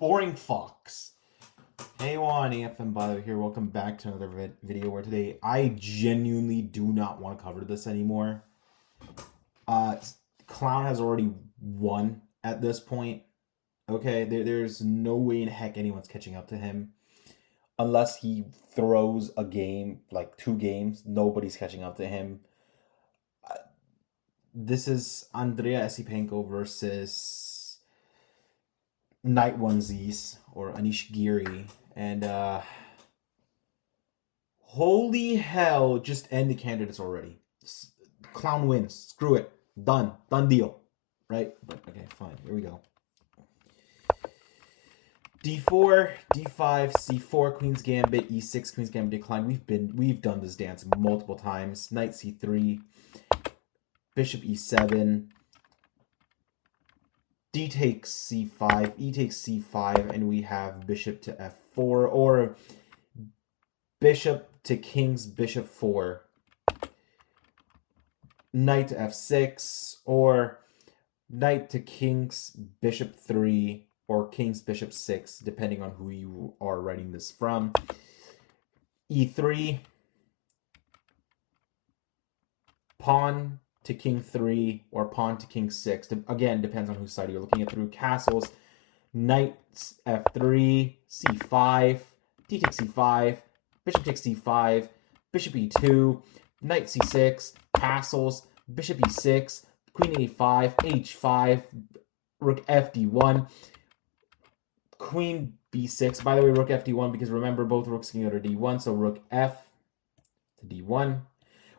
Boring Fox. Hey, Juan, AFM Bio here. Welcome back to another video where today I genuinely do not want to cover this anymore. Clown has already won at this point. Okay, there's no way in heck anyone's catching up to him. Unless he throws a game, like 2 games, nobody's catching up to him. This is Andrea Esipenko versus Night Onesies, or Anish Giri. And holy hell, just end the candidates already. Clown wins. Screw it. Done deal. Right? But okay, fine. Here we go. D4, D5, C4, Queen's Gambit, E6, Queen's Gambit decline. We've done this dance multiple times. Knight C3, Bishop E7, D takes C5, E takes C5, and we have Bishop to F4, or Bishop to King's Bishop 4, Knight to F6, or Knight to King's Bishop 3, or King's Bishop 6, depending on who you are writing this from. E3, Pawn to King 3, or Pawn to King 6. Again, depends on whose side you're looking at through. Castles, Knight F3, C5, D takes C5, Bishop takes C5, Bishop E2, Knight C6, Castles, Bishop E6, Queen A5, H5, Rook FD1, Queen B6. By the way, Rook FD1, because remember, both rooks can go to D1, so Rook F to D1.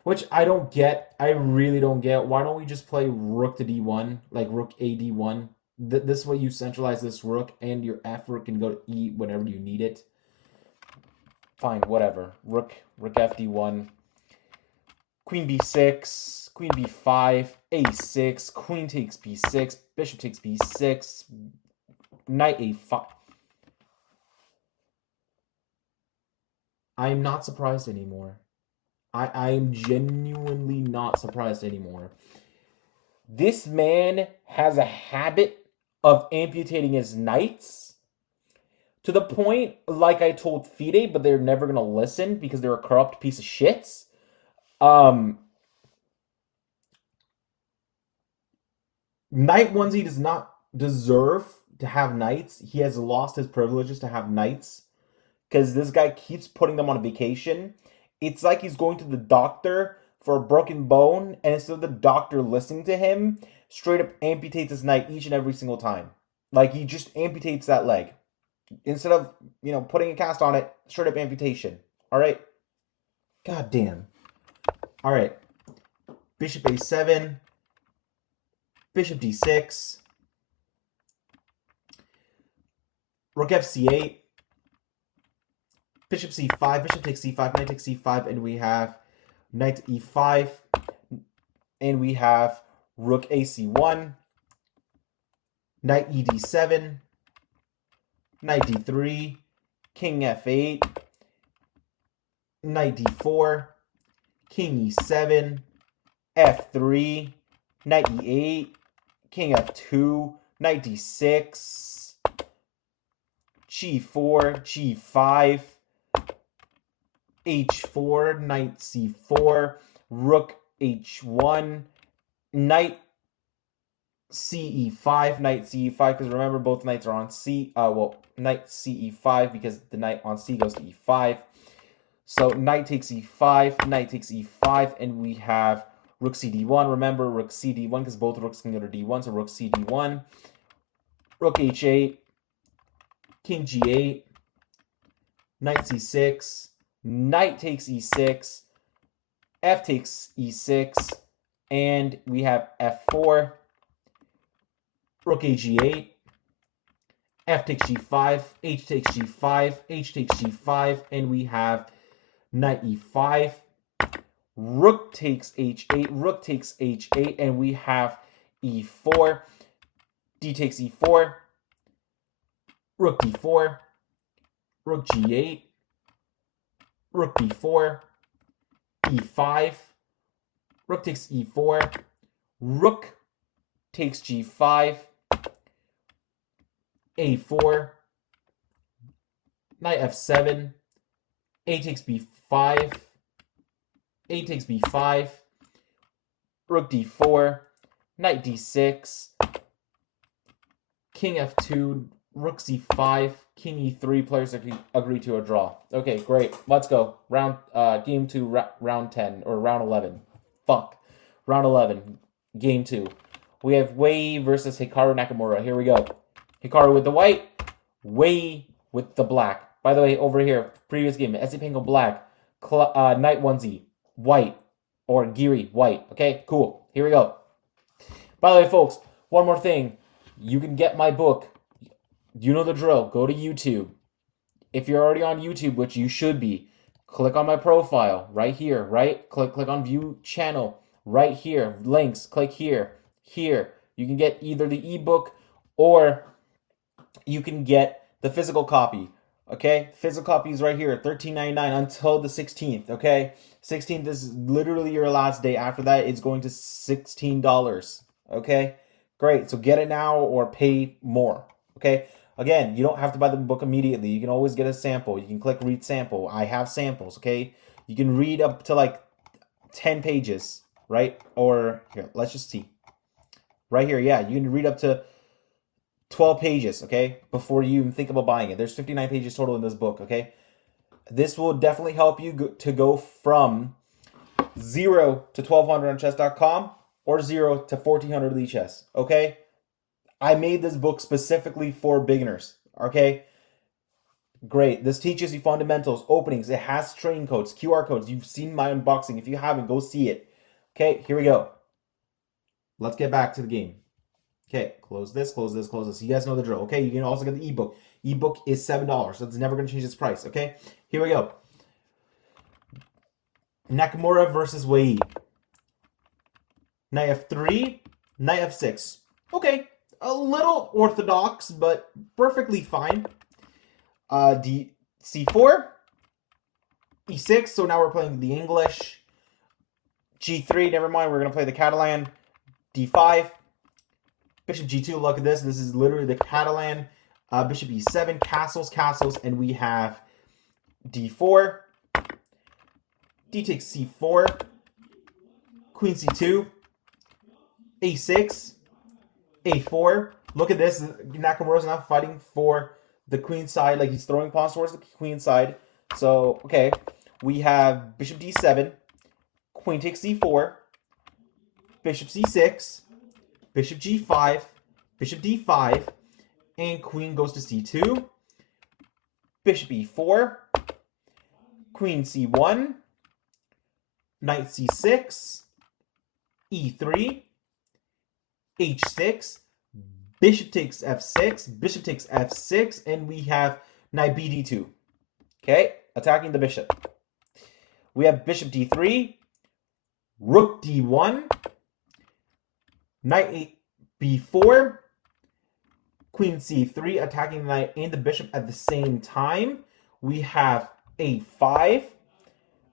Which I don't get. I really don't get. Why don't we just play Rook to D1, like Rook AD1? This way you centralize this Rook, and your F Rook can go to E whenever you need it. Fine, whatever. Rook FD1. Queen B6, Queen B5, A6, Queen takes B6, Bishop takes B6, Knight A5. I'm not surprised anymore. I am genuinely not surprised anymore. This man has a habit of amputating his knights to the point, like I told FIDE, but they're never going to listen because they're a corrupt piece of shits. Knight Onesie does not deserve to have knights. He has lost his privileges to have knights because this guy keeps putting them on a vacation. It's like he's going to the doctor for a broken bone, and instead of the doctor listening to him, straight up amputates his knight each and every single time. Like, he just amputates that leg. Instead of, putting a cast on it, straight up amputation. Alright? God damn. Alright. Bishop A7. Bishop D6. Rook FC8. Bishop C5, Bishop takes C5, Knight takes C5, and we have Knight E5, and we have Rook AC1, Knight ED7, Knight D3, King F8, Knight D4, King E7, F3, Knight E8, King F2, Knight D6, G4, G5, H4, Knight C4, Rook H1, Knight CE5, Knight CE5, because remember both knights are on C, Knight CE5 because the knight on C goes to E5. So Knight takes E5, Knight takes E5, and we have Rook CD1. Remember, Rook CD1 because both rooks can go to D1, so Rook CD1, Rook H8, King G8, Knight C6, Knight takes E6, F takes E6, and we have F4, Rook AG8, F takes G5, H takes G5, H takes G5, and we have Knight E5, Rook takes H8, Rook takes H8, and we have E4, D takes E4, Rook D4, Rook G8, Rook B4, E5, Rook takes E4, Rook takes G5, A4, knight f7, a takes b5, a takes b5, rook d4, knight d6, king f2, rook c5, king e3. Players agree to a draw. Okay, great. Let's go. Game 2, round 10 or round 11. Fuck. Round 11, game 2. We have Wei versus Hikaru Nakamura. Here we go. Hikaru with the white, Wei with the black. By the way, over here, previous game, SC Pango black, knight 1z, white, or Giri, white. Okay, cool. Here we go. By the way, folks, one more thing. You can get my book. You know the drill. Go to YouTube. If you're already on YouTube, which you should be, click on my profile right here, right? Click on view channel right here. Links, click here. Here. You can get either the ebook or you can get the physical copy. Okay? Physical copy is right here, $13.99 until the 16th. Okay? 16th is literally your last day. After that, it's going to $16. Okay? Great. So get it now or pay more. Okay? Again, you don't have to buy the book immediately. You can always get a sample. You can click read sample. I have samples. Okay? You can read up to like 10 pages, right? Or here, let's just see. Right here, yeah, you can read up to 12 pages, okay, before you even think about buying it. There's 59 pages total in this book, okay? This will definitely help you to go from 0 to 1200 on chess.com or 0 to 1400 Elite Chess, okay? I made this book specifically for beginners, okay? Great. This teaches you fundamentals, openings. It has training codes, QR codes. You've seen my unboxing. If you haven't, go see it. Okay, here we go. Let's get back to the game. Okay, close this, close this, close this. You guys know the drill. Okay, you can also get the ebook. Ebook is $7, so it's never going to change its price. Okay, here we go. Nakamura versus Wei. Knight f3, knight f6. Okay, a little orthodox, but perfectly fine. C4, e6. So now we're playing the English. G3. Never mind. We're gonna play the Catalan. D5. Bishop G2. Look at this. This is literally the Catalan. Bishop E7. Castles, castles, and we have D4. D takes C4. Queen C2. A6. A4. Look at this. Nakamura's not fighting for the queen side, like he's throwing pawns towards the queen side. So, okay. We have bishop D7. Queen takes C4. Bishop C6. Bishop G5. Bishop D5. And queen goes to C2. Bishop E4. Queen C1. Knight C6. E3. H6. Bishop takes F6. Bishop takes F6. And we have knight BD2. Okay, attacking the bishop. We have bishop D3. Rook D1. Knight 8 B4. Queen C3, attacking the knight and the bishop at the same time. We have A5.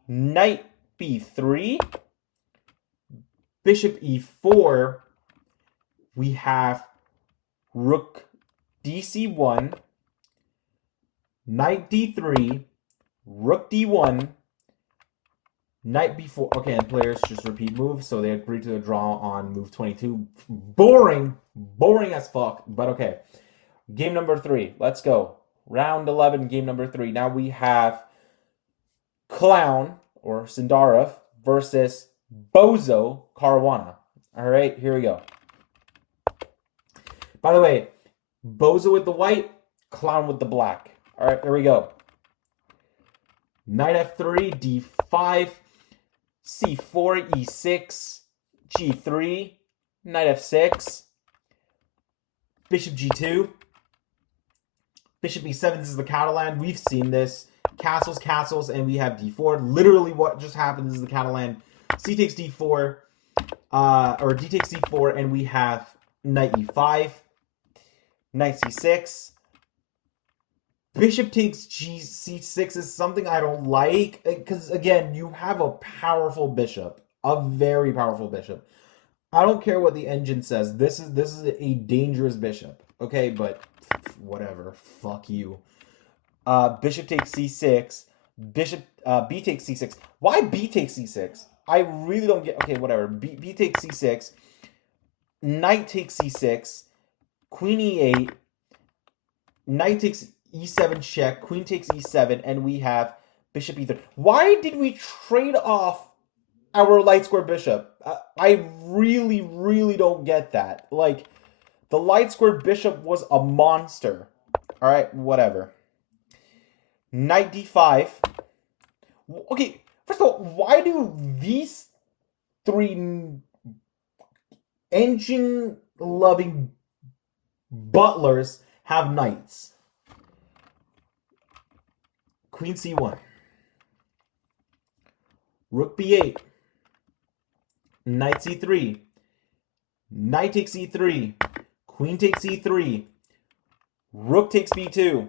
Knight B3. Bishop E4. We have Rook DC1. Knight D3. Rook D1. Knight B4. Okay, and players just repeat moves, so they agree to a draw on move 22. Boring. Boring as fuck, but okay. Game number 3. Let's go. Round 11, game number 3. Now we have Clown, or Sindarov, versus Bozo Caruana. All right, here we go. By the way, Bozo with the white, Clown with the black. All right, here we go. Knight F3, D5, C4, E6, G3, Knight F6, Bishop G2, Bishop E7. This is the Catalan. We've seen this. Castles, castles, and we have D4. Literally what just happened. This is the Catalan. C takes D4, or D takes D4, and we have Knight E5, Knight C6. Bishop takes C6 is something I don't like, because, again, you have a powerful bishop. A very powerful bishop. I don't care what the engine says. This is a dangerous bishop. Okay, but whatever. Fuck you. Bishop takes c6. Bishop b takes c6. Why b takes c6? I really don't get. Okay, whatever. B takes c6. Knight takes c6. Queen e8. Knight takes e7 check. Queen takes e7, and we have bishop e3. Why did we trade off our light square bishop? I really, really don't get that. Like, the light square bishop was a monster. All right, whatever. Knight d5. Okay, first of all, why do these three engine-loving butlers have knights? Queen c1. Rook b8. Knight c3. Knight takes e3. Queen takes e3. Rook takes b2.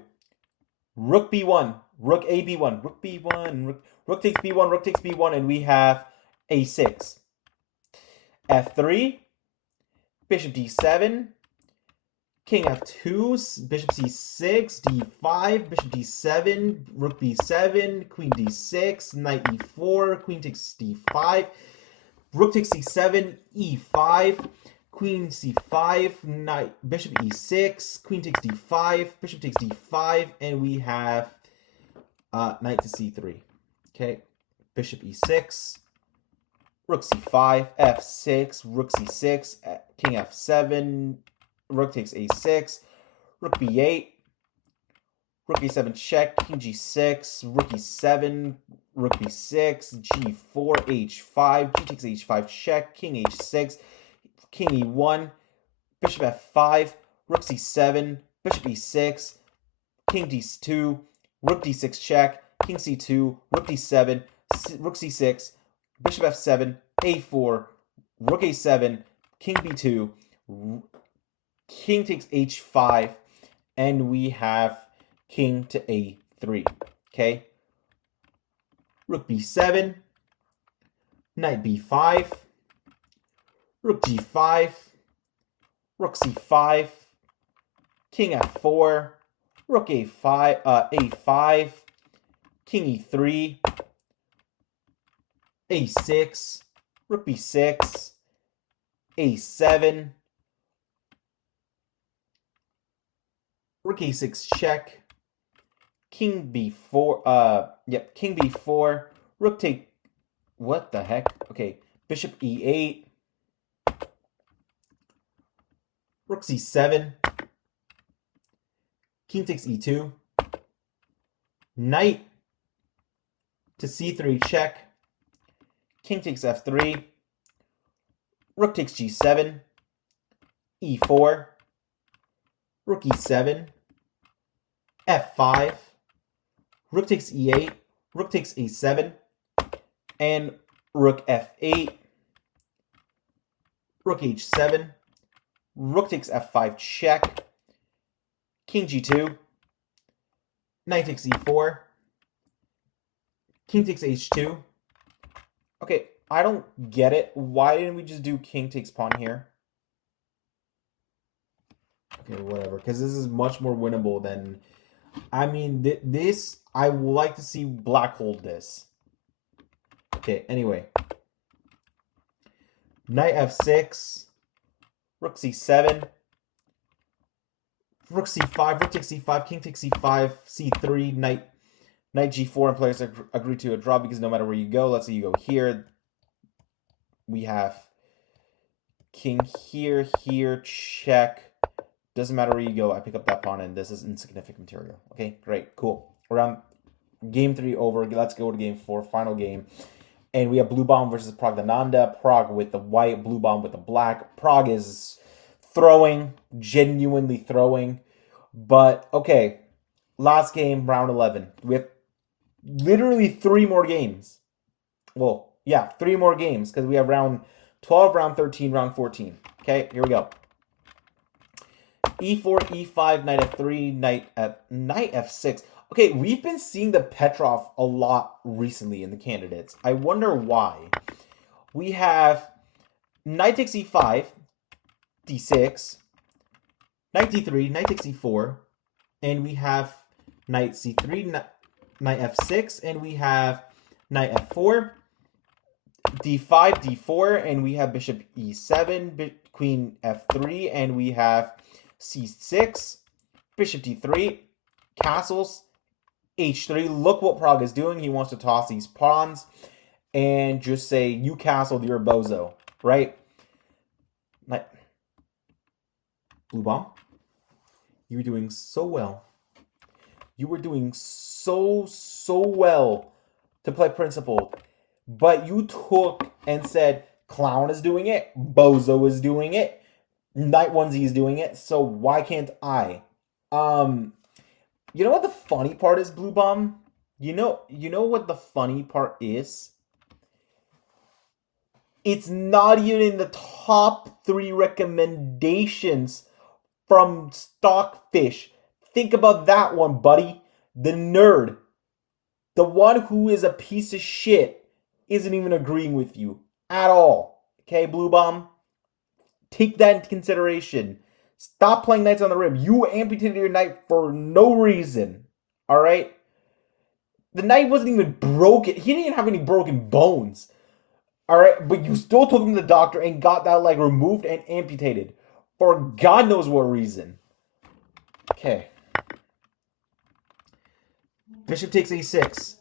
Rook b1. Rook a b1. Rook b1. Rook takes b1. Rook takes b1. And we have a6. f3. Bishop d7. King f2. Bishop c6. d5. Bishop d7. Rook b7. Queen d6. Knight e4. Queen takes d5. Rook takes c7. e5. Queen c5, knight, bishop e6, queen takes d5, bishop takes d5, and we have knight to c3. Okay, bishop e6, rook c5, f6, rook c6, king f7, rook takes a6, rook b8, rook e7 check, king g6, rook e7, rook b6, g4, h5, g takes h5 check, king h6, king e1, bishop f5, rook c7, bishop e6, king d2, rook d6 check, king c2, rook d7, rook c6, bishop f7, a4, rook a7, king b2, king takes h5, and we have king to a3. Okay? Rook b7, knight b5, rook g5, rook c5, king f4, rook a5, a5, king e3, a6, rook b6, a7, rook a6 check, king b4, king b4, rook take, what the heck? Okay, bishop e8, rook c7, king takes e2, knight to c3 check, king takes f3, rook takes g7, e4, rook e7, f5, rook takes e8, rook takes a7, and rook f8, rook h7, rook takes f5 check, king g2, knight takes e4, king takes h2. Okay, I don't get it. Why didn't we just do king takes pawn here? Okay, whatever, because this is much more winnable than... I mean, this, I would like to see black hold this. Okay, anyway. Knight f6, rook c7, rook c5, rook takes c5, king takes c5, c3, knight g4, and players agree to a draw because no matter where you go, let's say you go here, we have king here, here, check. Doesn't matter where you go, I pick up that pawn, and this is insignificant material. Okay, great, cool. Around game 3 over, let's go to game 4, final game. And we have Bluebaum versus Praggnanandhaa. Pragg with the white, Bluebaum with the black. Pragg is throwing, genuinely throwing. But, okay, last game, round 11. We have literally 3 more games. Well, yeah, 3 more games, because we have round 12, round 13, round 14. Okay, here we go. e4, e5, knight f3, knight f6. Okay, we've been seeing the Petrov a lot recently in the candidates. I wonder why. We have knight takes e5, d6, knight d3, knight takes e4, and we have knight c3, knight f6, and we have knight f4, d5, d4, and we have bishop e7, queen f3, and we have c6, bishop d3, castles, h3. Look what Pragg is doing. He wants to toss these pawns and just say, you castled, you're a bozo, right? Like, Bluebaum, you were doing so well. You were doing so well to play principled. But you took and said, clown is doing it, bozo is doing it, knight 1z is doing it, so why can't I? You know what the funny part is, Bluebaum? You know what the funny part is? It's not even in the top 3 recommendations from Stockfish. Think about that one, buddy. The nerd. The one who is a piece of shit isn't even agreeing with you at all. Okay, Bluebaum? Take that into consideration. Stop playing knights on the rim. You amputated your knight for no reason. Alright? The knight wasn't even broken. He didn't even have any broken bones. Alright? But you still took him to the doctor and got that leg removed and amputated. For God knows what reason. Okay. Bishop takes a6.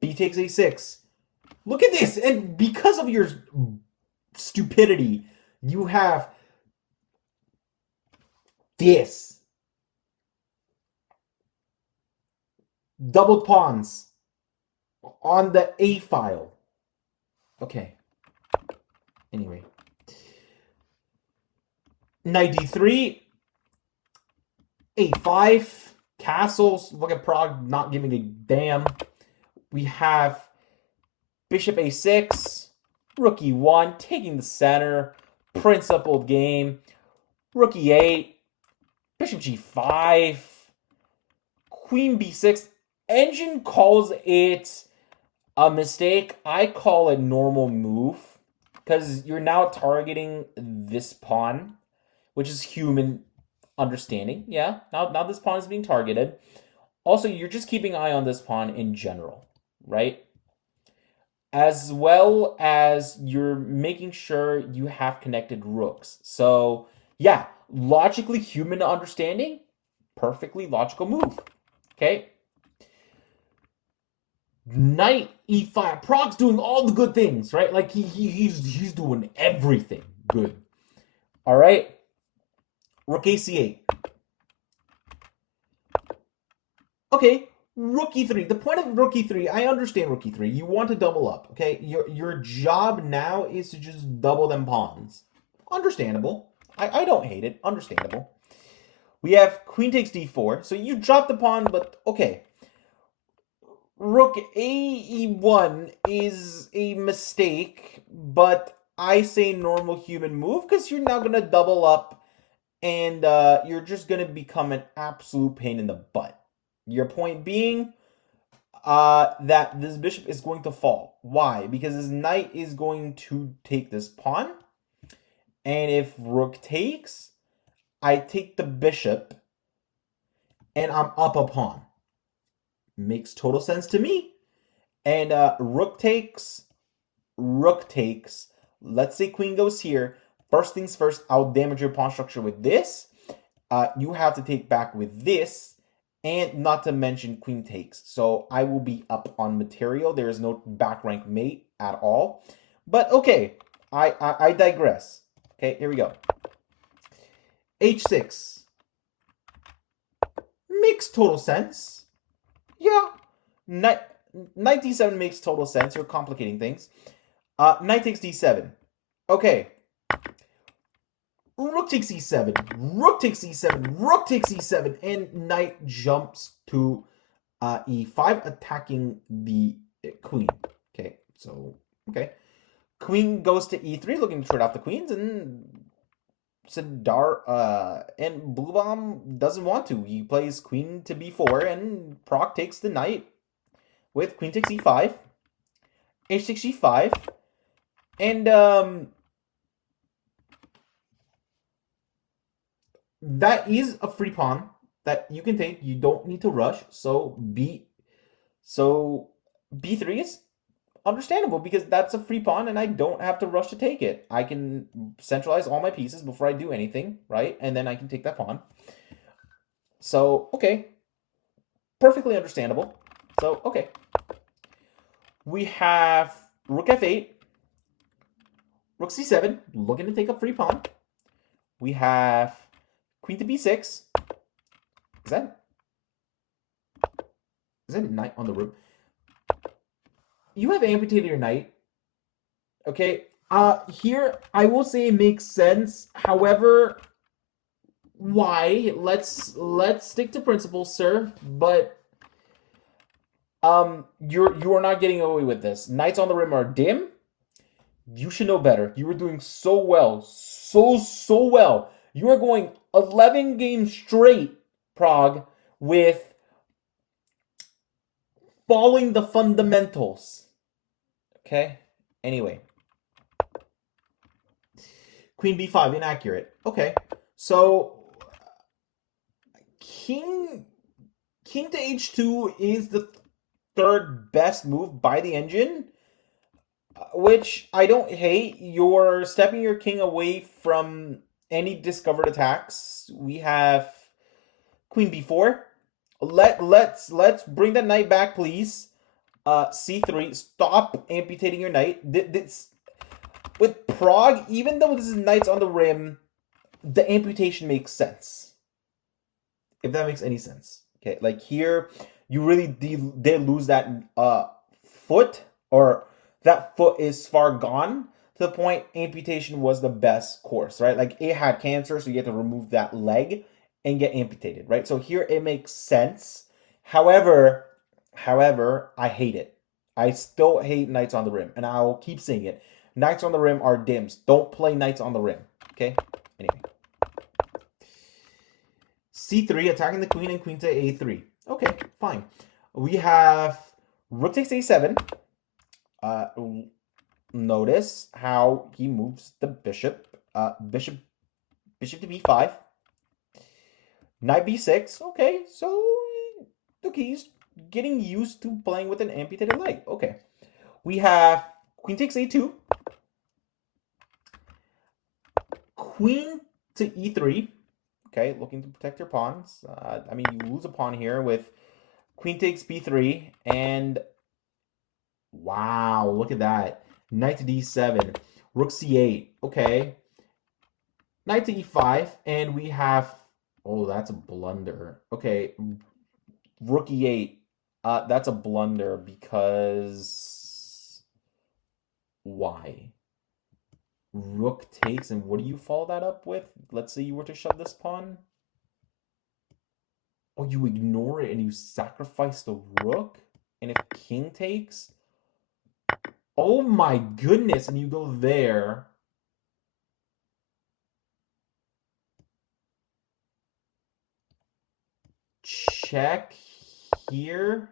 B takes a6. Look at this. And because of your stupidity, you have this. Doubled pawns on the A file. Okay. Anyway. Knight d3. a5. Castles. Look at Pragg not giving a damn. We have bishop a6. Rook e1. Taking the center. Principled game. Rook e8. Bishop g5. Queen b6. Engine calls it a mistake. I call it normal move. Because you're now targeting this pawn. Which is human understanding. Yeah, now this pawn is being targeted. Also, you're just keeping an eye on this pawn in general. Right? As well as you're making sure you have connected rooks. So, yeah, logically human understanding. Perfectly logical move. Okay? Knight e5. Pragg's doing all the good things, right? Like he's doing everything good. All right. Rook ac8. Okay. Rook e3. The point of rook e3, I understand rook e3. You want to double up. Okay. Your job now is to just double them pawns. Understandable. I don't hate it. Understandable. We have queen takes d4. So you drop the pawn, but okay. Rook a1 is a mistake, but I say normal human move because you're now going to double up and you're just going to become an absolute pain in the butt. Your point being that this bishop is going to fall. Why? Because this knight is going to take this pawn, and if rook takes, I take the bishop, and I'm up a pawn. Makes total sense to me. And rook takes. Let's say queen goes here. First things first, I'll damage your pawn structure with this. You have to take back with this. And not to mention queen takes. So I will be up on material. There is no back rank mate at all. But okay, I digress. Okay, here we go. h6. Makes total sense. Yeah, knight d7 makes total sense. You're complicating things. Knight takes d7. Okay. Rook takes e7. Rook takes e7. Rook takes e7. And knight jumps to e5, attacking the queen. Okay, so, okay. Queen goes to e3, looking to trade off the queens, and Sindar and Bluebaum doesn't want to. He plays queen to b4, and Pragg takes the knight with queen takes e5, h6 g5, and that is a free pawn. that you can take. You don't need to rush. So B3 is understandable because that's a free pawn and I don't have to rush to take it. I can centralize all my pieces before I do anything, right? And then I can take that pawn. So, okay. Perfectly understandable. So, okay. We have rook f8, rook c7, looking to take a free pawn. We have queen to b6. Is that knight on the rook? You have amputated your knight. Okay. Here I will say it makes sense. However, why? Let's stick to principles, sir. But you are not getting away with this. Knights on the rim are dim. You should know better. You were doing so well, so well. You are going 11 games straight, Prague, with following the fundamentals. Okay. Anyway, queen b5, inaccurate. Okay, so king to h2 is the third best move by the engine, which I don't hate. You're stepping your king away from any discovered attacks. We have queen b4. Let's bring that knight back, please. C3. Stop amputating your knight. This with Prague, even though this is knights on the rim, the amputation makes sense. If that makes any sense. Okay, like here, you really did lose that foot, or that foot is far gone to the point amputation was the best course, right? Like it had cancer, so you had to remove that leg and get amputated, right? So here it makes sense. However, I hate it. I still hate knights on the rim, and I will keep saying it. Knights on the rim are dims. Don't play knights on the rim, okay? Anyway. C3, attacking the queen, and queen to a3. Okay, fine. We have rook takes a7. Notice how he moves the bishop. Bishop to b5. Knight b6. Okay, so he's getting used to playing with an amputated leg. Okay. We have queen takes a2. Queen to e3. Okay, looking to protect your pawns. I mean, you lose a pawn here with queen takes b3, and wow, look at that. Knight to d7, rook c8. Okay, knight to e5, and we have, oh, that's a blunder. Okay, rook e8. That's a blunder because why? Rook takes, and what do you follow that up with? Let's say you were to shove this pawn. Oh, you ignore it and you sacrifice the rook? And if king takes? Oh my goodness, and you go there. Check here.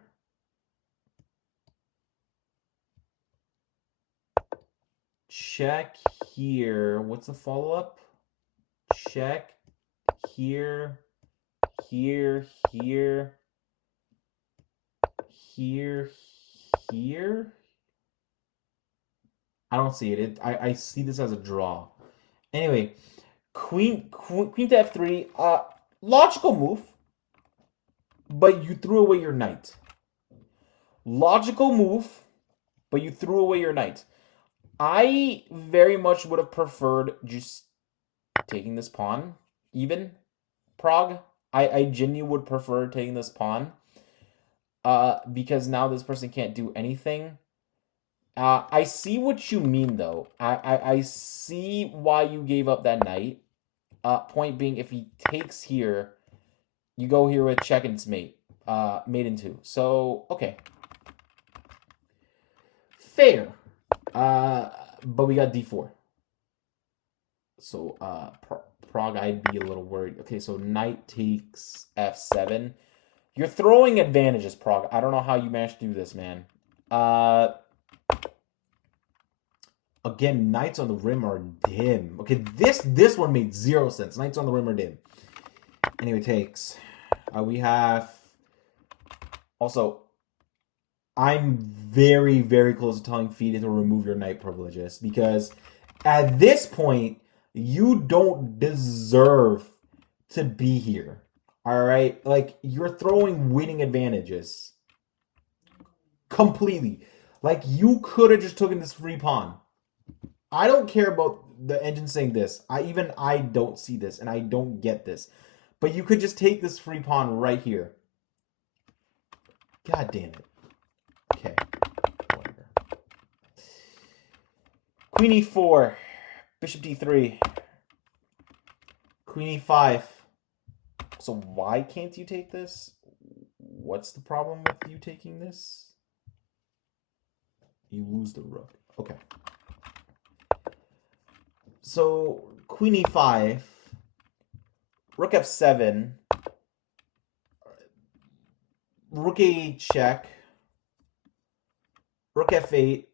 Check here. What's the follow-up? Check here. Here. I don't see it. I see this as a draw. Anyway, queen to f3. Logical move, but you threw away your knight. Logical move, but you threw away your knight. I very much would have preferred just taking this pawn, even, Prague. I genuinely would prefer taking this pawn. Because now this person can't do anything. I see what you mean, though. I see why you gave up that knight. Point being, if he takes here, you go here with check and it's mate. Mate in two. So, okay. Fair. But we got d4. So, Prague, I'd be a little worried. Okay, so knight takes f7. You're throwing advantages, Prague. I don't know how you managed to do this, man. Again, knights on the rim are dim. Okay, this one made zero sense. Knights on the rim are dim. Anyway, takes. We have also. I'm very, very close to telling FIDE to remove your knight privileges because at this point you don't deserve to be here. All right, like you're throwing winning advantages completely. Like you could have just taken this free pawn. I don't care about the engine saying this. I don't see this and I don't get this. But you could just take this free pawn right here. God damn it. Okay. Whatever. Queen e4. Bishop d3. Queen e5. So why can't you take this? What's the problem with you taking this? You lose the rook. Okay. So queen e5. Rook f7. Rook a check. Rook f8.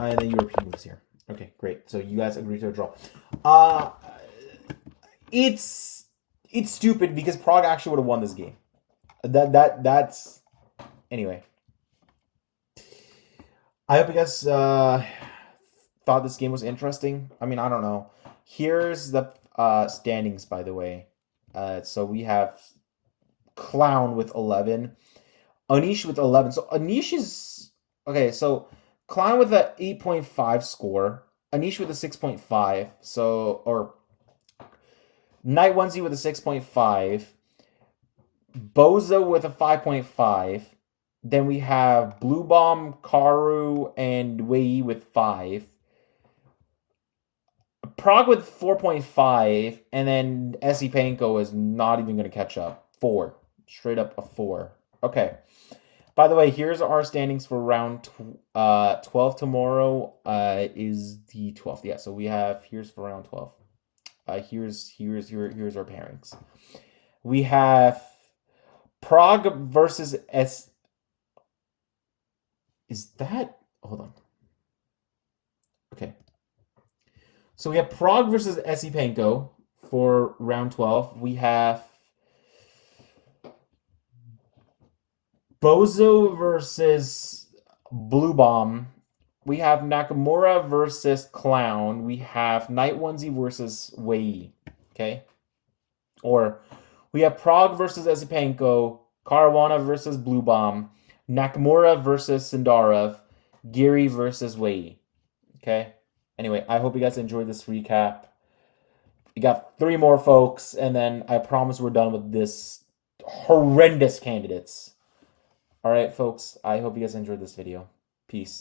And then European moves here. Okay, great. So you guys agree to a draw. It's stupid because Prague actually would have won this game. That's anyway. I hope you guys thought this game was interesting. I mean, I don't know. Here's the standings, by the way. So we have Clown with 11, Anish with 11. So Anish is okay. So Clown with a 8.5 score, Anish with a 6.5. So or Knight Onesie with a 6.5, Bozo with a 5.5. Then we have Bluebaum, Karu, and Wei with 5. Prague with 4.5, and then Esipenko is not even going to catch up. 4. Straight up a 4. Okay. By the way, here's our standings for round 12 tomorrow. Is the 12th. Yeah, so we have, here's for round 12. Here's our pairings. We have Prague versus S. Is that? Hold on. Okay. So we have Prague versus Esipenko for round 12. We have Bozo versus Bluebaum. We have Nakamura versus Clown. We have Knight Onesie versus Wei. Okay. Or we have Prague versus Esipenko, Caruana versus Bluebaum, Nakamura versus Sindarov, Giri versus Wei. Okay. Anyway, I hope you guys enjoyed this recap. We got 3 more folks, and then I promise we're done with this horrendous candidates. All right, folks. I hope you guys enjoyed this video. Peace.